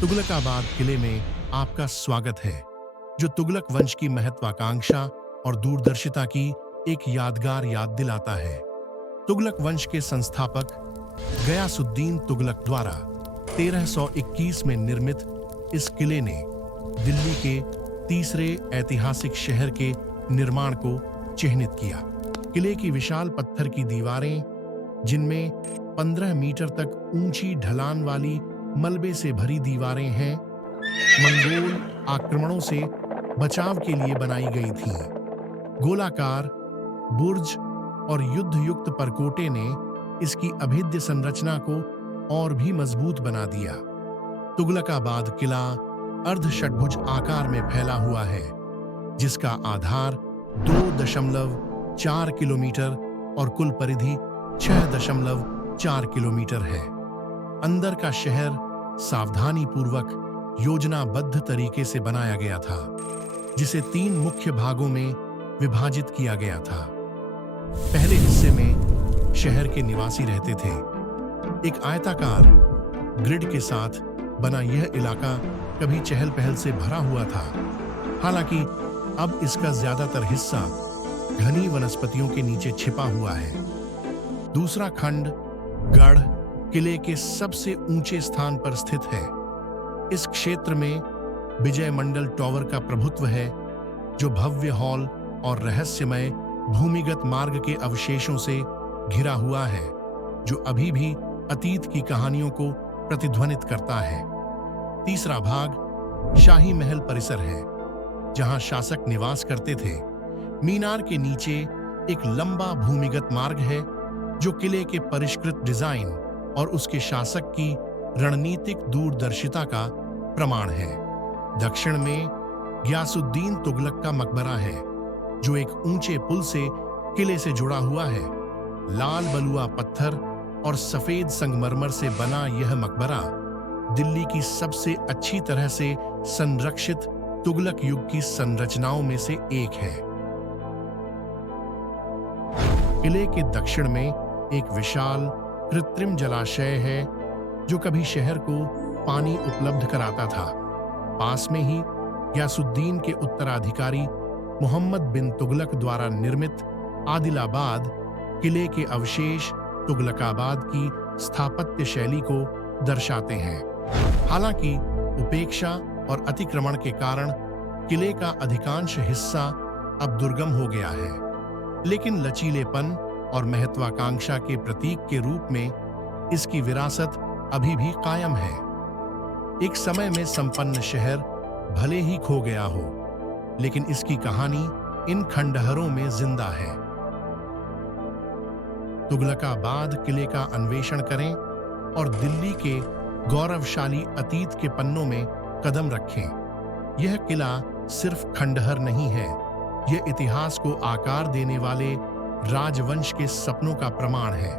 तुगलकाबाद किले में आपका स्वागत है, जो तुगलक वंश की महत्वाकांक्षा और दूरदर्शिता की एक यादगार याद दिलाता है। तुगलक वंश के संस्थापक गयासुद्दीन तुगलक द्वारा 1321 में निर्मित इस किले ने दिल्ली के तीसरे ऐतिहासिक शहर के निर्माण को चिह्नित किया। किले की विशाल पत्थर की दीवारें, जिनमें 15 मीटर तक ऊंची ढलान वाली मलबे से भरी दीवारें हैं, मंगोल आक्रमणों से बचाव के लिए बनाई गई थीं। गोलाकार बुर्ज और युद्ध युक्त परकोटे ने इसकी अभेद्य संरचना को और भी मजबूत बना दिया। तुगलकाबाद किला अर्धषटभुज आकार में फैला हुआ है, जिसका आधार 2.4 किलोमीटर और कुल परिधि 6.4 किलोमीटर है। अंदर का शहर सावधानी पूर्वक योजनाबद्ध तरीके से बनाया गया था, जिसे 3 मुख्य भागों में विभाजित किया गया था। पहले हिस्से में शहर के निवासी रहते थे। एक आयताकार ग्रिड के साथ बना यह इलाका कभी चहल पहल से भरा हुआ था, हालांकि अब इसका ज्यादातर हिस्सा घनी वनस्पतियों के नीचे छिपा हुआ है। दूसरा खंड गढ़ किले के सबसे ऊंचे स्थान पर स्थित है। इस क्षेत्र में विजय मंडल टॉवर का प्रभुत्व है, जो भव्य हॉल और रहस्यमय भूमिगत मार्ग के अवशेषों से घिरा हुआ है, जो अभी भी अतीत की कहानियों को प्रतिध्वनित करता है। तीसरा भाग शाही महल परिसर है, जहां शासक निवास करते थे। मीनार के नीचे एक लंबा भूमिगत मार्ग है, जो किले के परिष्कृत डिजाइन और उसके शासक की रणनीतिक दूरदर्शिता का प्रमाण है। दक्षिण में गयासुद्दीन तुगलक का मकबरा है, जो एक ऊंचे पुल से किले से जुड़ा हुआ है। लाल बलुआ पत्थर और सफेद संगमरमर से बना यह मकबरा दिल्ली की सबसे अच्छी तरह से संरक्षित तुगलक युग की संरचनाओं में से एक है। किले के दक्षिण में एक विशाल कृत्रिम जलाशय है, जो कभी शहर को पानी उपलब्ध कराता था। पास में ही गयासुद्दीन के उत्तराधिकारी मोहम्मद बिन तुगलक द्वारा निर्मित आदिलाबाद किले के अवशेष तुगलकाबाद की स्थापत्य शैली को दर्शाते हैं। हालांकि उपेक्षा और अतिक्रमण के कारण किले का अधिकांश हिस्सा अब दुर्गम हो गया है, लेकिन लचीलेपन और महत्वाकांक्षा के प्रतीक के रूप में इसकी विरासत अभी भी कायम है। एक समय में संपन्न शहर भले ही खो गया हो, लेकिन इसकी कहानी इन खंडहरों में जिंदा है। तुगलकाबाद किले का अन्वेषण करें और दिल्ली के गौरवशाली अतीत के पन्नों में कदम रखें। यह किला सिर्फ खंडहर नहीं है, यह इतिहास को आकार देने वाले राजवंश के सपनों का प्रमाण है।